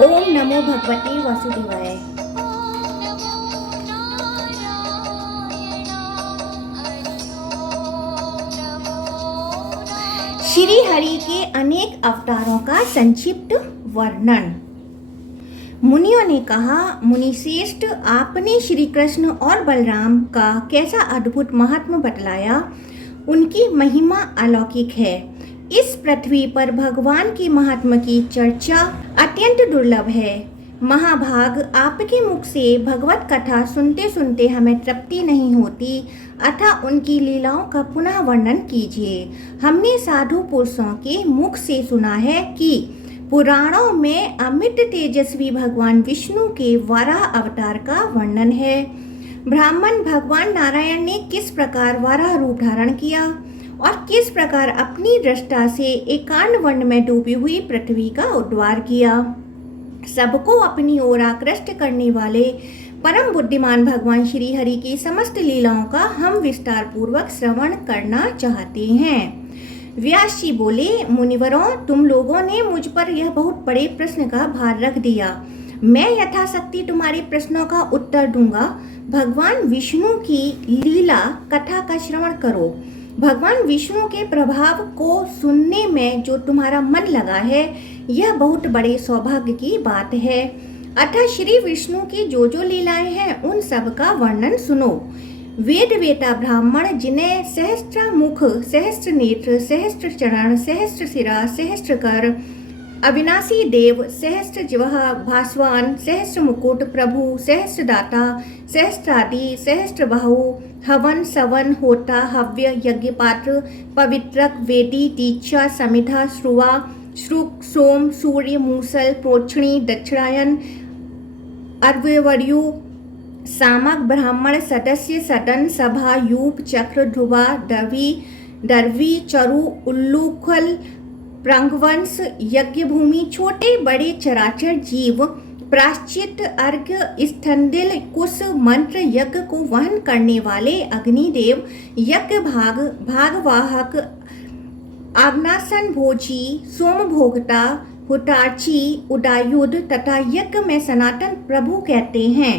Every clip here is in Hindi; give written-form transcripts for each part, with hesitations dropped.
ओम नमो भगवते वासुदेवाय। श्री हरि के अनेक अवतारों का संक्षिप्त वर्णन। मुनियों ने कहा, मुनिश्रेष्ठ, आपने श्री कृष्ण और बलराम का कैसा अद्भुत महात्मा बतलाया। उनकी महिमा अलौकिक है। इस पृथ्वी पर भगवान के महात्मा की चर्चा अत्यंत दुर्लभ है। महाभाग, आपके मुख से भगवत कथा सुनते सुनते हमें तृप्ति नहीं होती, अतः उनकी लीलाओं का पुनः वर्णन कीजिए। हमने साधु पुरुषों के मुख से सुना है कि पुराणों में अमित तेजस्वी भगवान विष्णु के वराह अवतार का वर्णन है। ब्राह्मण भगवान नारायण ने किस प्रकार वराह रूप धारण किया और किस प्रकार अपनी दृष्टा से एकांत वन में डूबी हुई पृथ्वी का उद्धार किया। सबको अपनी ओर आकृष्ट करने वाले परम बुद्धिमान भगवान श्री हरि की समस्त लीलाओं का हम विस्तार पूर्वक श्रवण करना चाहते हैं। व्यास जी बोले, मुनिवरों, तुम लोगों ने मुझ पर यह बहुत बड़े प्रश्न का भार रख दिया। मैं यथाशक्ति तुम्हारे प्रश्नों का उत्तर दूंगा। भगवान विष्णु की लीला कथा का श्रवण करो। भगवान विष्णु के प्रभाव को सुनने में जो तुम्हारा मन लगा है, यह बहुत बड़े सौभाग्य की बात है। अतः श्री विष्णु की जो जो लीलाएं हैं, उन सब का वर्णन सुनो। वेद वेता ब्राह्मण, जिन्हें सहस्त्र मुख, सहस्त्र नेत्र, सहस्त्र चरण, सहस्त्र सिरा, सहस्त्र कर, अविनाशी देव, सहस्त्र जिह्वा, भास्वान, सहस्त्र मुकुट, प्रभु, सहस्त्र दाता, सहस्त्रादि, सहस्त्र बाहु, हवन, सवन, होता, हव्य, यज्ञ पात्र, पवित्रक, वेदी, दीक्षा, समिधा, श्रुवा, श्रुक, सोम, सूर्य, मूसल, प्रोक्षणी, दक्षिणायन, अर्ववर्यु, सामक, ब्राह्मण, सदस्य, सदन, सभा, यूप, चक्र, ध्रुवा, दर्वी, चरु, उल्लूखल, प्रांगवंश, यज्ञ भूमि, छोटे बड़े चराचर जीव, प्राश्चित, अर्घ्य, स्तंदिल, कुश, मंत्र, यज्ञ को वहन करने वाले अग्निदेव, यज्ञ भागवाहक, आग्नासन भोजी, सोमभोगता, हुताची, उदायुध तथा यज्ञ में सनातन प्रभु कहते हैं,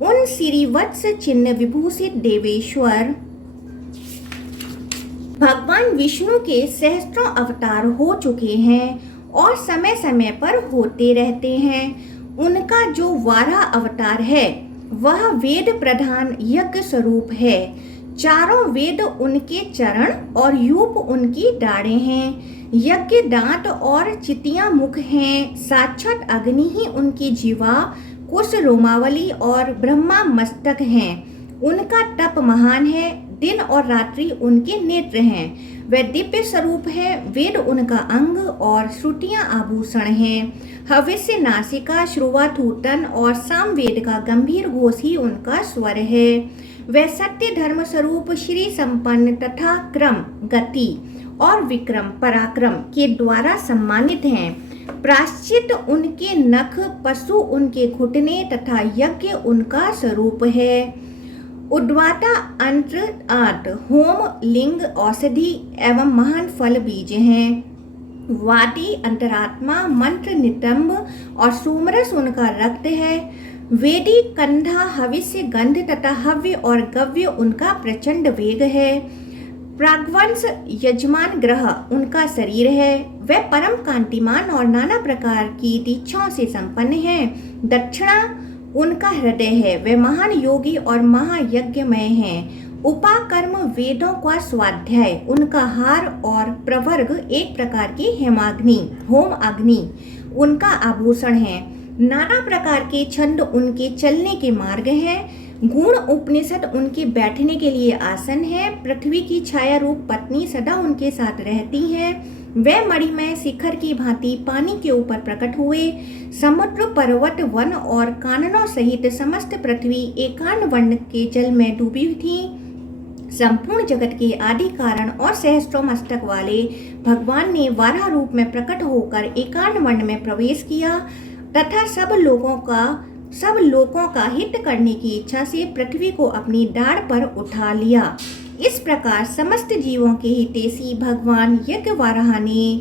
उन श्रीवत्स चिन्ह विभूषित देवेश्वर भगवान विष्णु के सहस्त्रों अवतार हो चुके हैं और समय समय पर होते रहते हैं। उनका जो वाराह अवतार है, वह वेद प्रधान यज्ञ स्वरूप है। चारों वेद उनके चरण और यूप उनकी डाढ़ें हैं। यज्ञ दांत और चितियां मुख हैं। साक्षात अग्नि ही उनकी जीवा, कुश रोमावली और ब्रह्मा मस्तक हैं। उनका तप महान है। दिन और रात्रि उनके नेत्र हैं। वह दिव्य स्वरूप है। वेद उनका अंग और श्रुतियां आभूषण हैं। हविष्य नासिका, श्रुवा थूतन और सामवेद का गंभीर घोष ही उनका स्वर है। वह सत्य धर्म स्वरूप, श्री संपन्न तथा क्रम, गति और विक्रम, पराक्रम के द्वारा सम्मानित हैं। प्राश्चित उनके नख, पशु उनके घुटने तथा यज्ञ उनका स्वरूप है। उद्वाता, अंत्र, आत, होम, लिंग, औषधि एवं महान फल बीज हैं। वादी, अंतरात्मा, मंत्र, नितंब और सोमरस उनका रक्त है। वेदी, कंधा, हविष्य, गंध तथा हव्य और गव्य उनका प्रचंड वेग है। प्राग्वंश, यजमान ग्रह उनका शरीर है। वह परम कांतिमान और नाना प्रकार की दीक्षाओं से संपन्न है। दक्षिणा उनका हृदय है। वे महान योगी और महायज्ञमय हैं। उपाकर्म, वेदों का स्वाध्याय उनका हार और प्रवर्ग एक प्रकार की हेमाग्नि, होम अग्नि उनका आभूषण है। नाना प्रकार के छंद उनके चलने के मार्ग हैं। गुण उपनिषद उनके बैठने के लिए आसन है। पृथ्वी की छाया रूप पत्नी सदा उनके साथ रहती है। वे मणिमय शिखर की भांति पानी के ऊपर प्रकट हुए। समुद्र, पर्वत, वन और काननों सहित समस्त पृथ्वी एकांत वन के जल में डूबी थी। संपूर्ण जगत के आदि कारण और सहस्त्रों मस्तक वाले भगवान ने वाराह रूप में प्रकट होकर एकांत वन में प्रवेश किया तथा सब लोगों का हित करने की इच्छा से पृथ्वी को अपनी डाढ़ पर उठा लिया। इस प्रकार समस्त जीवों के हितैषी भगवान यज्ञ वाराह ने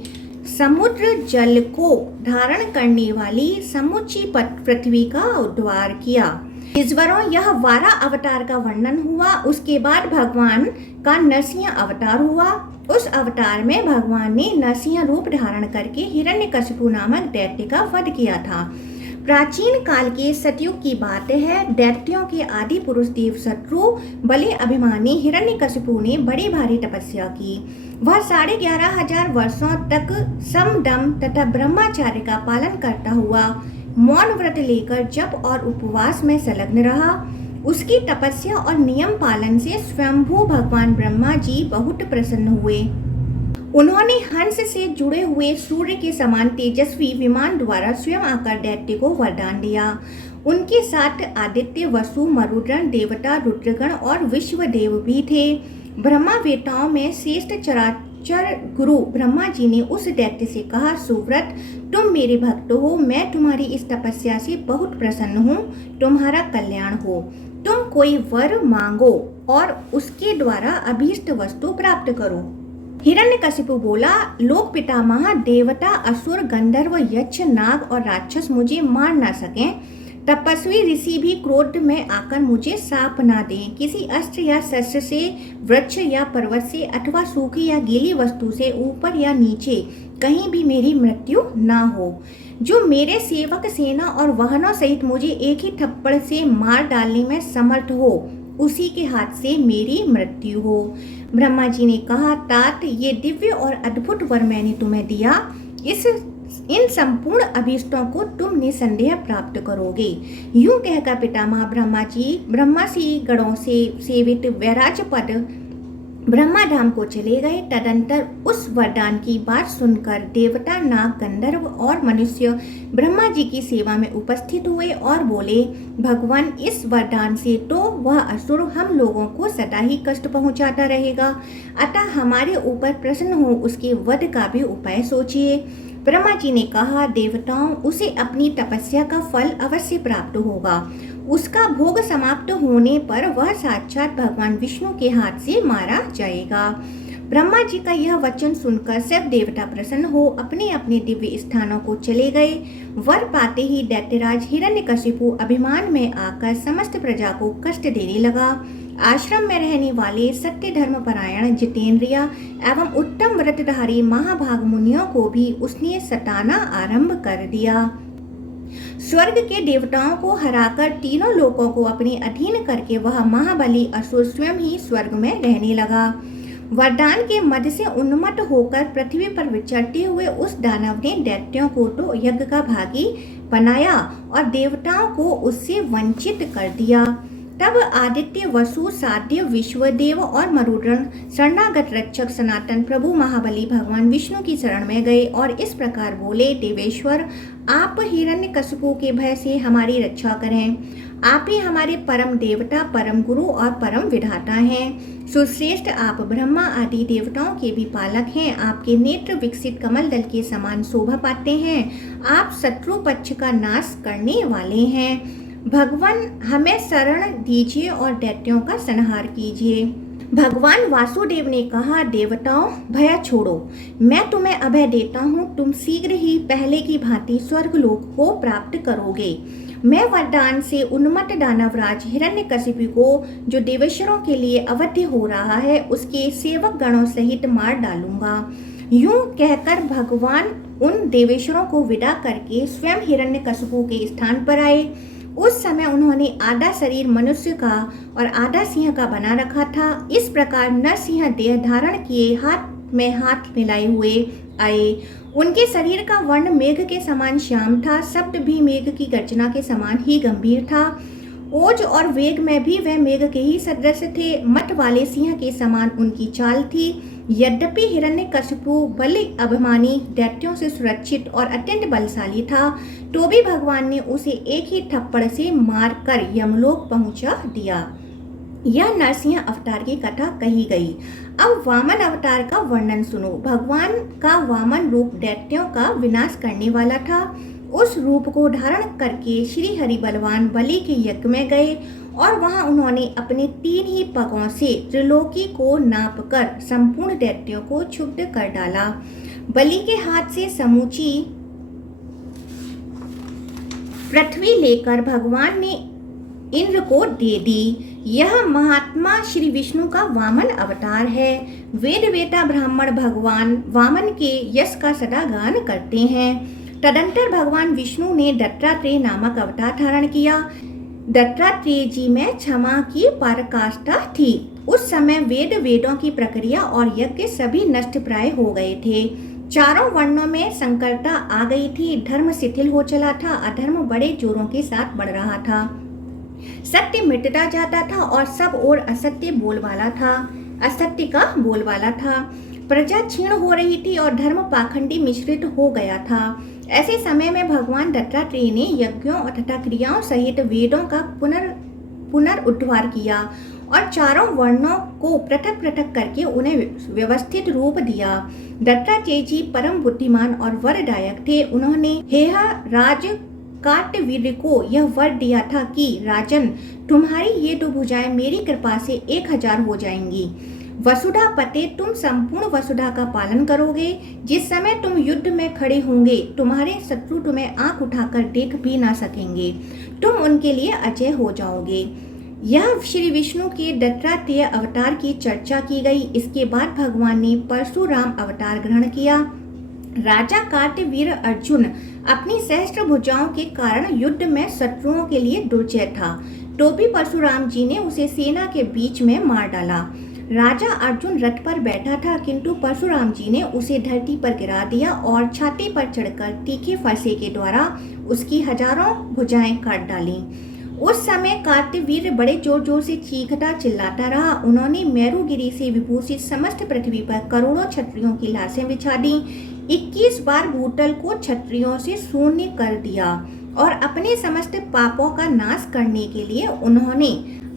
समुद्र जल को धारण करने वाली समुची पृथ्वी का उद्धार किया। ईश्वरों, यह वारा अवतार का वर्णन हुआ। उसके बाद भगवान का नरसिंह अवतार हुआ। उस अवतार में भगवान ने नरसिंह रूप धारण करके हिरण्यकशिपु नामक दैत्य का वध किया था। प्राचीन काल के सतयुग की बात है। दैत्यों के आदि पुरुष देव शत्रु बलि अभिमानी हिरण्यकशिपु ने बड़ी भारी तपस्या की। वह 11,500 वर्षों तक सम दम तथा ब्रह्मचार्य का पालन करता हुआ मौन व्रत लेकर जप और उपवास में संलग्न रहा। उसकी तपस्या और नियम पालन से स्वयंभू भगवान ब्रह्मा जी बहुत प्रसन्न हुए। उन्होंने हंस से जुड़े हुए सूर्य के समान तेजस्वी विमान द्वारा स्वयं आकर दैत्य को वरदान दिया। उनके साथ आदित्य, वसु, मरुद्गण, देवता, रुद्रगण और विश्वदेव भी थे। ब्रह्मा वेताओं में श्रेष्ठ चराचर गुरु ब्रह्मा जी ने उस दैत्य से कहा, सुव्रत, तुम मेरे भक्त हो। मैं तुम्हारी इस तपस्या से बहुत प्रसन्न हूँ। तुम्हारा कल्याण हो। तुम कोई वर मांगो और उसके द्वारा अभीष्ट वस्तु प्राप्त करो। हिरण्यकशिपु बोला, लोक पितामह, देवता, असुर, गंधर्व, यक्ष, नाग और राक्षस मुझे मार ना सकें। तपस्वी ऋषि भी क्रोध में आकर मुझे साप ना दें। किसी अस्त्र या शस्त्र से, वृक्ष या पर्वत से अथवा सूखी या गीली वस्तु से ऊपर या नीचे कहीं भी मेरी मृत्यु ना हो। जो मेरे सेवक, सेना और वाहनों सहित मुझे एक ही थप्पड़ से मार डालने में समर्थ हो, उसी के हाथ से मेरी मृत्यु हो। ब्रह्मा जी ने कहा, तात, ये दिव्य और अद्भुत वर मैंने तुम्हें दिया। इन संपूर्ण अभीष्टों को तुम निसंदेह प्राप्त करोगे। यूं कहकर पितामह ब्रह्मा जी ब्रह्मासी गणों से सेवित वैराज पद ब्रह्मा धाम को चले गए। तदंतर उस वरदान की बात सुनकर देवता, नाग, गंधर्व और मनुष्य ब्रह्मा जी की सेवा में उपस्थित हुए और बोले, भगवान, इस वरदान से तो वह असुर हम लोगों को सदा ही कष्ट पहुंचाता रहेगा, अतः हमारे ऊपर प्रसन्न हो उसके वध का भी उपाय सोचिए। ब्रह्मा जी ने कहा, देवताओं, उसे अपनी तपस्या का फल अवश्य प्राप्त होगा। उसका भोग समाप्त होने पर वह साक्षात भगवान विष्णु के हाथ से मारा जाएगा। ब्रह्मा जी का यह वचन सुनकर सब देवता प्रसन्न हो अपने अपने दिव्य स्थानों को चले गए। वर पाते ही दैत्यराज हिरण्यकशिपु अभिमान में आकर समस्त प्रजा को कष्ट देने लगा। आश्रम में रहने वाले सत्य धर्म परायण, जितेंद्रिय एवं उत्तम व्रतधारी महाभाग मुनियों को भी उसने सताना आरंभ कर दिया। स्वर्ग के देवताओं को हराकर तीनों लोकों को अपने अधीन करके वह महाबली असुर स्वयं ही स्वर्ग में रहने लगा। वरदान के मद से उन्मत्त होकर पृथ्वी पर विचरते हुए उस दानव ने दैत्यों को तो यज्ञ का भागी बनाया और देवताओं को उससे वंचित कर दिया। तब आदित्य, वसु, साध्य, विश्वदेव और मरुद्गण शरणागत रक्षक सनातन प्रभु महाबली भगवान विष्णु की शरण में गए और इस प्रकार बोले, देवेश्वर, आप हिरण्यकशिपु के भय से हमारी रक्षा करें। आप ही हमारे परम देवता, परम गुरु और परम विधाता हैं। सुश्रेष्ठ आप ब्रह्मा आदि देवताओं के भी पालक हैं। आपके नेत्र विकसित कमल दल के समान शोभा पाते हैं। आप शत्रु पक्ष का नाश करने वाले हैं। भगवान, हमें शरण दीजिए और दैत्यों का संहार कीजिए। भगवान वासुदेव ने कहा, देवताओं, भय छोड़ो, मैं तुम्हें अभय देता हूँ। तुम शीघ्र ही पहले की भांति स्वर्गलोक को प्राप्त करोगे। मैं वरदान से उन्मत्त दानवराज हिरण्यकशिपु को, जो देवेश्वरों के लिए अवध्य हो रहा है, उसके सेवक गणों सहित मार डालूंगा। यूं कहकर भगवान उन देवेश्वरों को विदा करके स्वयं हिरण्यकशिपु के स्थान पर आए। उस समय उन्होंने आधा शरीर मनुष्य का और आधा सिंह का बना रखा था। इस प्रकार नरसिंह देह धारण किए हाथ में हाथ मिलाए हुए आए। उनके शरीर का वर्ण मेघ के समान श्याम था। शब्द भी मेघ की गर्जना के समान ही गंभीर था। ओज और वेग में भी वह मेघ के ही सदृश थे। मत वाले सिंह के समान उनकी चाल थी। यद्यपि हिरण्यकशिपु बलि अभिमानी, दैत्यों से सुरक्षित और अत्यंत बलशाली था, तो भी भगवान ने उसे एक ही थप्पड़ से मारकर यमलोक पहुंचा दिया। यह नरसिंह अवतार की कथा कही गई। अब वामन अवतार का वर्णन सुनो। भगवान का वामन रूप दैत्यों का विनाश करने वाला था। उस रूप को धारण करके श्री हरि बलवान बलि के यज्ञ में गए और वहां उन्होंने अपने 3 ही पगों से त्रिलोकी को नापकर संपूर्ण दैत्यों को क्षुब्ध कर डाला। बलि के हाथ से समूची पृथ्वी लेकर भगवान ने इंद्र को दे दी। यह महात्मा श्री विष्णु का वामन अवतार है। वेद वेता ब्राह्मण भगवान वामन के यश का सदा गान करते हैं। तदंतर भगवान विष्णु ने दत्तात्रेय नामक अवतार धारण किया। दत्तात्रेय जी में क्षमा की पराकाष्ठा थी। उस समय वेदों की प्रक्रिया और यज्ञ सभी नष्ट प्राय हो गए थे। चारों वर्णों में संकरता आ गई थी। धर्म शिथिल हो चला था। अधर्म बड़े जोरों के साथ बढ़ रहा था। सत्य मिटता जाता था और सब ओर असत्य बोलबाला था। असत्य का बोलबाला था। प्रजा क्षीण हो रही थी और धर्म पाखंडी मिश्रित हो गया था। ऐसे समय में भगवान दत्तात्रेय ने यज्ञों तथा क्रियाओं सहित वेदों का पुनरुद्धार किया और चारों वर्णों को पृथक पृथक करके उन्हें व्यवस्थित रूप दिया। दत्तात्रेय जी परम बुद्धिमान और वरदायक थे। उन्होंने हेह राज कार्तवीर्य को यह वर दिया था कि राजन, तुम्हारी ये दो भुजाएं मेरी कृपा से 1000 हो जाएंगी। वसुधा पते, तुम संपूर्ण वसुधा का पालन करोगे। जिस समय तुम युद्ध में खड़े होंगे तुम्हारे शत्रु तुम्हें आंख उठाकर देख भी ना सकेंगे। तुम उनके लिए अजय हो जाओगे। यह श्री विष्णु के दत्तात्रेय अवतार की चर्चा की गई। इसके बाद भगवान ने परशुराम अवतार ग्रहण किया। राजा कार्तवीर्य अर्जुन अपनी सहस्त्र भुजाओं के कारण युद्ध में शत्रुओं के लिए दुर्जय था, तो भी परशुराम जी ने उसे सेना के बीच में मार डाला। राजा अर्जुन रथ पर बैठा था, किंतु परशुराम जी ने उसे धरती पर गिरा दिया और छाती पर चढ़कर तीखे फरसे के द्वारा उसकी हजारों भुजाएं काट डाली। उस समय कार्तवीर्य बड़े जोर जोर से चीखता चिल्लाता रहा। उन्होंने मेरुगिरी से विभूषित समस्त पृथ्वी पर करोड़ों क्षत्रियों की लाशें बिछा दी। 21 बार भूतल को क्षत्रियों से शून्य कर दिया और अपने समस्त पापों का नाश करने के लिए उन्होंने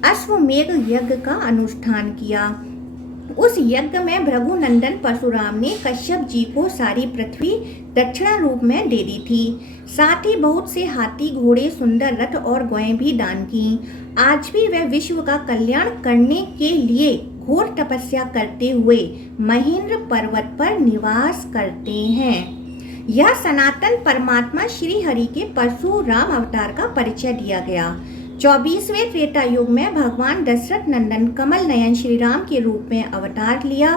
अश्वमेध यज्ञ का अनुष्ठान किया। उस यज्ञ में भृगुनंदन परशुराम ने कश्यप जी को सारी पृथ्वी दक्षिणा रूप में दे दी थी। साथ ही बहुत से हाथी, घोड़े, सुंदर रथ और गौएं भी दान की। आज भी वह विश्व का कल्याण करने के लिए घोर तपस्या करते हुए महेंद्र पर्वत पर निवास करते हैं। यह सनातन परमात्मा श्री हरि के परशुराम अवतार का परिचय दिया गया। 24वें त्रेता युग में भगवान दशरथ नंदन कमल नयन श्री राम के रूप में अवतार लिया।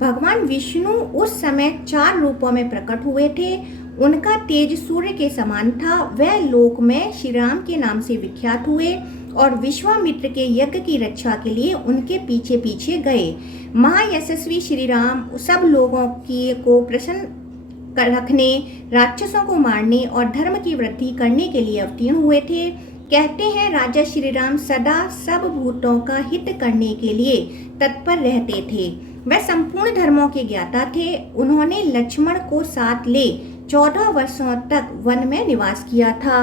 भगवान विष्णु उस समय 4 रूपों में प्रकट हुए थे। उनका तेज सूर्य के समान था। वह लोक में श्री राम के नाम से विख्यात हुए और विश्वामित्र के यज्ञ की रक्षा के लिए उनके पीछे पीछे गए। महायशस्वी श्री राम सब लोगों को प्रसन्न रखने, राक्षसों को मारने और धर्म की वृद्धि करने के लिए अवतीर्ण हुए थे। कहते हैं राजा श्री राम सदा सब भूतों का हित करने के लिए तत्पर रहते थे। वह संपूर्ण धर्मों के ज्ञाता थे। उन्होंने लक्ष्मण को साथ ले 14 वर्षों तक वन में निवास किया था।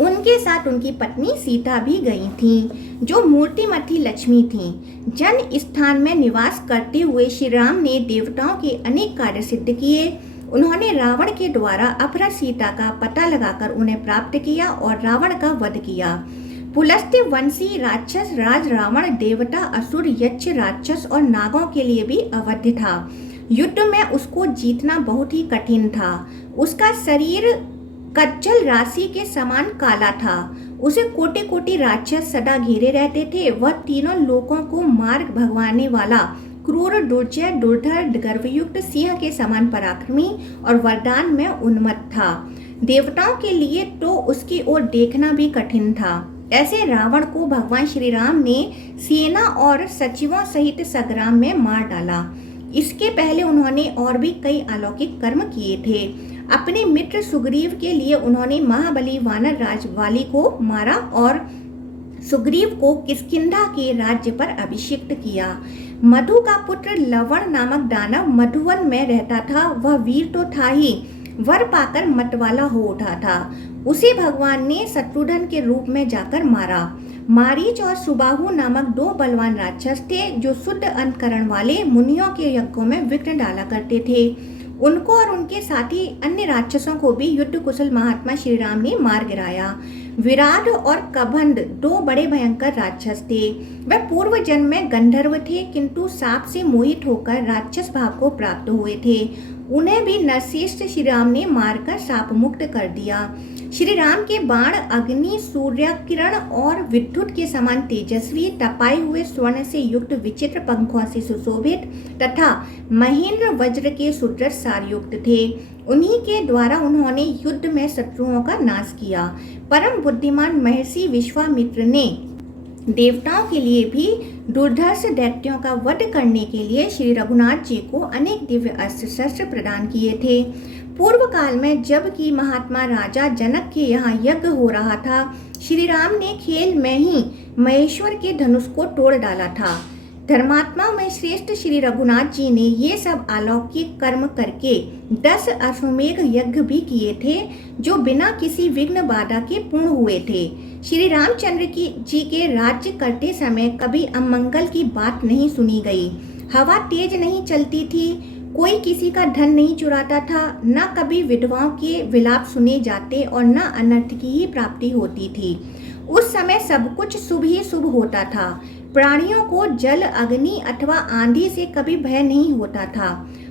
उनके साथ उनकी पत्नी सीता भी गई थी, जो मूर्तिमती लक्ष्मी थी। जन स्थान में निवास करते हुए श्री राम ने देवताओं के अनेक कार्य सिद्ध किए। उन्होंने रावण के द्वारा अपहृत सीता का पता लगाकर उन्हें प्राप्त किया और रावण का वध किया। पुलस्त्य वंशी राक्षस राज रावण देवता, असुर, यक्ष, राक्षस और नागों के लिए भी अवध्य था। युद्ध में उसको जीतना बहुत ही कठिन था। उसका शरीर कज्जल राशि के समान काला था। उसे कोटि कोटि राक्षस सदा घेरे रहते थे। वह तीनों लोकों को मार भगवाने वाला क्रूर, दुर्जय, दुर्धर, गर्वयुक्त, सिंह के समान पराक्रमी और वरदान में उन्मत्त था। देवताओं के लिए तो उसकी ओर देखना भी कठिन था। ऐसे रावण को भगवान श्री राम ने सेना और सचिवों सहित संग्राम में मार डाला। इसके पहले उन्होंने और भी कई अलौकिक कर्म किए थे। अपने मित्र सुग्रीव के लिए उन्होंने महाबली वानर राज वाली को मारा और सुग्रीव को किष्किंधा के राज्य पर अभिषिक्त किया। मधु का पुत्र लवण नामक दानव मधुवन में रहता था। वह वीर तो था ही, वर पाकर मतवाला हो उठा था। उसे भगवान ने शत्रुघ्न के रूप में जाकर मारा। मारीच और सुबाहु नामक 2 बलवान राक्षस थे, जो शुद्ध अंतकरण वाले मुनियों के यज्ञों में विघ्न डाला करते थे। उनको और उनके साथी अन्य राक्षसों को भी युद्ध कुशल महात्मा श्री राम ने मार गिराया। विराट और कबंध दो बड़े भयंकर राक्षस थे। वे पूर्व जन्म में गंधर्व थे, किंतु साप से मोहित होकर राक्षस भाव को प्राप्त हुए थे। उन्हें भी नरश्रेष्ठ श्री राम ने मारकर शाप मुक्त कर दिया। श्री राम के बाण अग्नि, सूर्य किरण और विद्युत के समान तेजस्वी, तपाए हुए स्वर्ण से युक्त विचित्र पंखों से सुशोभित तथा महेंद्र वज्र के सुदृढ़ सार युक्त थे। उन्हीं के द्वारा उन्होंने युद्ध में शत्रुओं का नाश किया। परम बुद्धिमान महर्षि विश्वामित्र ने देवताओं के लिए भी दुर्धर्ष दैत्यों का वध करने के लिए श्री रघुनाथ जी को अनेक दिव्य अस्त्र शस्त्र प्रदान किए थे। पूर्व काल में जबकि महात्मा राजा जनक के यहाँ यज्ञ हो रहा था, श्री राम ने खेल में ही महेश्वर के धनुष को तोड़ डाला था। धर्मात्मा में श्रेष्ठ श्री रघुनाथ जी ने ये सब अलौकिक कर्म करके 10 अश्वमेघ यज्ञ भी किए थे, जो बिना किसी विघ्न बाधा के पूर्ण हुए थे। श्री रामचंद्र जी के राज्य करते समय कभी अमंगल की बात नहीं सुनी गई। हवा तेज नहीं चलती थी, कोई किसी का धन नहीं चुराता था, न कभी विधवाओं के विलाप सुने जाते और न अनर्थ की ही प्राप्ति होती थी। उस समय सब कुछ शुभ ही शुभ होता था। प्राणियों को जल, अग्नि अथवा आंधी से कभी भय नहीं होता था।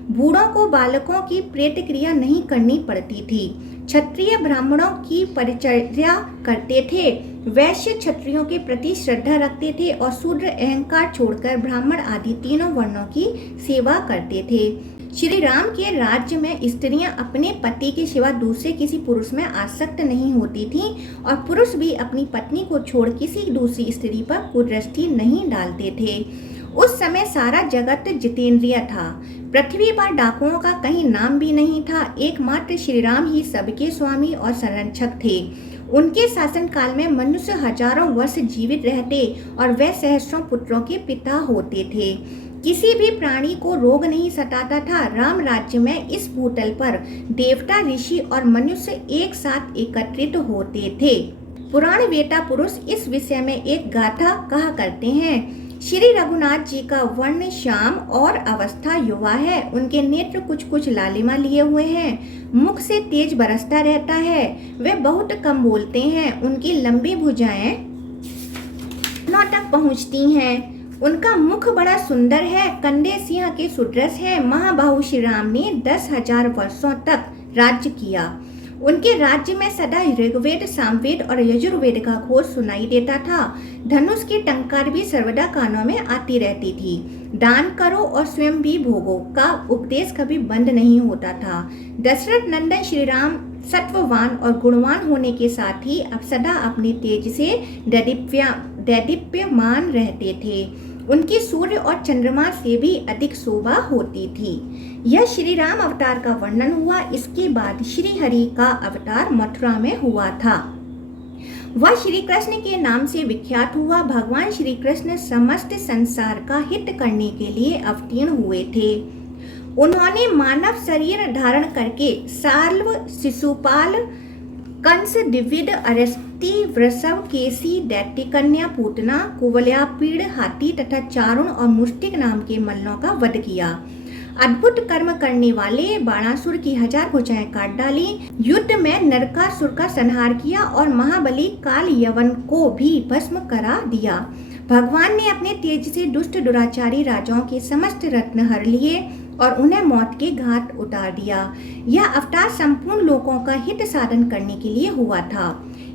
बूढ़ों को बालकों की प्रेत क्रिया नहीं करनी पड़ती थी। क्षत्रिय ब्राह्मणों की परिचर्या करते थे, वैश्य क्षत्रियों के प्रति श्रद्धा रखते थे और शूद्र अहंकार छोड़कर ब्राह्मण आदि तीनों वर्णों की सेवा करते थे। श्री राम के राज्य में स्त्रियां अपने पति के सिवा दूसरे किसी पुरुष में आसक्त नहीं होती थीं और पुरुष भी अपनी पत्नी को छोड़ किसी दूसरी स्त्री पर कुदृष्टि नहीं डालते थे। उस समय सारा जगत जितेंद्रिय था। पृथ्वी पर डाकुओं का कहीं नाम भी नहीं था। एकमात्र श्री राम ही सबके स्वामी और संरक्षक थे। उनके शासन काल में मनुष्य हजारों वर्ष जीवित रहते और वे सहस्रों पुत्रों के पिता होते थे। किसी भी प्राणी को रोग नहीं सताता था। राम राज्य में इस भूतल पर देवता, ऋषि और मनुष्य एक साथ एकत्रित होते थे। पुराण वेता पुरुष इस विषय में एक गाथा कहा करते हैं। श्री रघुनाथ जी का वर्ण श्याम और अवस्था युवा है। उनके नेत्र कुछ कुछ लालिमा लिए हुए हैं। मुख से तेज बरसता रहता है। वे बहुत कम बोलते हैं। उनकी लंबी भुजाएं नौ तक पहुँचती हैं। उनका मुख बड़ा सुंदर है। कंधे सिंह के सुदृढ़ हैं। महाबाहु श्री राम ने 10,000 वर्षों तक राज्य किया। उनके राज्य में सदा ऋग्वेद, सामवेद और यजुर्वेद का घोष सुनाई देता था। धनुष की टंकार भी सर्वदा कानों में आती रहती थी। दान करो और स्वयं भी भोगो का उपदेश कभी बंद नहीं होता था। दशरथ नंदन श्री राम सत्ववान और गुणवान होने के साथ ही अब सदा अपने तेज से दैदीप्यमान रहते थे। उनकी सूर्य और चंद्रमा से भी अधिक शोभा होती थी। यह श्री राम अवतार का वर्णन हुआ। इसके बाद श्री हरि का अवतार मथुरा में हुआ था। वह श्री कृष्ण के नाम से विख्यात हुआ। भगवान श्री कृष्ण समस्त संसार का हित करने के लिए अवतीर्ण हुए थे। उन्होंने मानव शरीर धारण करके साल्व, शिशुपाल, कंस, द्विविद, अरस्ती, वृषभ, केसी, दैत्यकन्या, पूतना, कुवलयापीड़, हाथी तथा चारुण और मुष्टिक नाम के मल्लों का वध किया। अद्भुत कर्म करने वाले बाणासुर की 1000 भुजाएं काट डाली। युद्ध में नरकासुर का संहार किया और महाबली काल यवन को भी भस्म करा दिया। भगवान ने अपने तेज से दुष्ट दुराचारी राजाओं के समस्त रत्न हर लिए और उन्हें मौत के घाट उतार दिया। यह अवतार संपूर्ण लोगों का हित साधन करने के लिए हुआ था।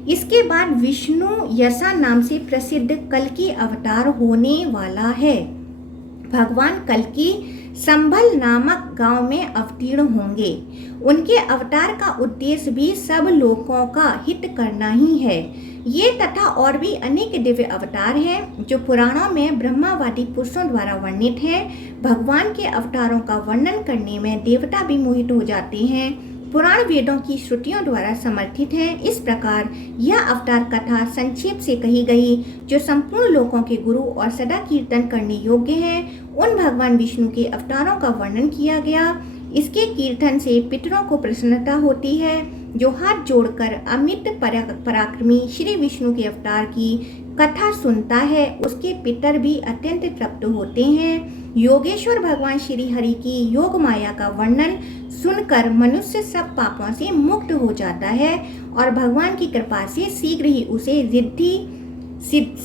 इसके बाद विष्णु यशा नाम से प्रसिद्ध कल्कि अवतार होने वाला है। भगवान कल्कि संभल नामक गांव में अवतीर्ण होंगे। उनके अवतार का उद्देश्य भी सब लोगों का हित करना ही है। ये तथा और भी अनेक दिव्य अवतार हैं जो पुराणों में ब्रह्मावादी पुरुषों द्वारा वर्णित हैं। भगवान के अवतारों का वर्णन करने में देवता भी मोहित हो जाते हैं। पुराण वेदों की श्रुतियों द्वारा समर्थित है। इस प्रकार यह अवतार कथा संक्षेप से कही गई, जो संपूर्ण लोगों के गुरु और सदा कीर्तन करने योग्य हैं। उन भगवान विष्णु के अवतारों का वर्णन किया गया। इसके कीर्तन से पितरों को प्रसन्नता होती है। जो हाथ जोड़कर अमित पराक्रमी श्री विष्णु के अवतार की कथा सुनता है, उसके पितर भी अत्यंत तृप्त होते हैं। योगेश्वर भगवान श्री हरि की योग माया का वर्णन सुनकर मनुष्य सब पापों से मुक्त हो जाता है और भगवान की कृपा से शीघ्र ही उसे रिद्धि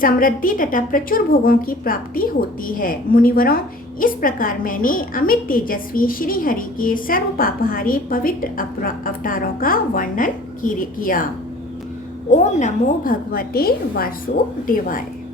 समृद्धि तथा प्रचुर भोगों की प्राप्ति होती है। मुनिवरों, इस प्रकार मैंने अमित तेजस्वी श्री हरि के सर्व पापहारी पवित्र अवतारों का वर्णन किया। ओम नमो भगवते वासुदेवाय।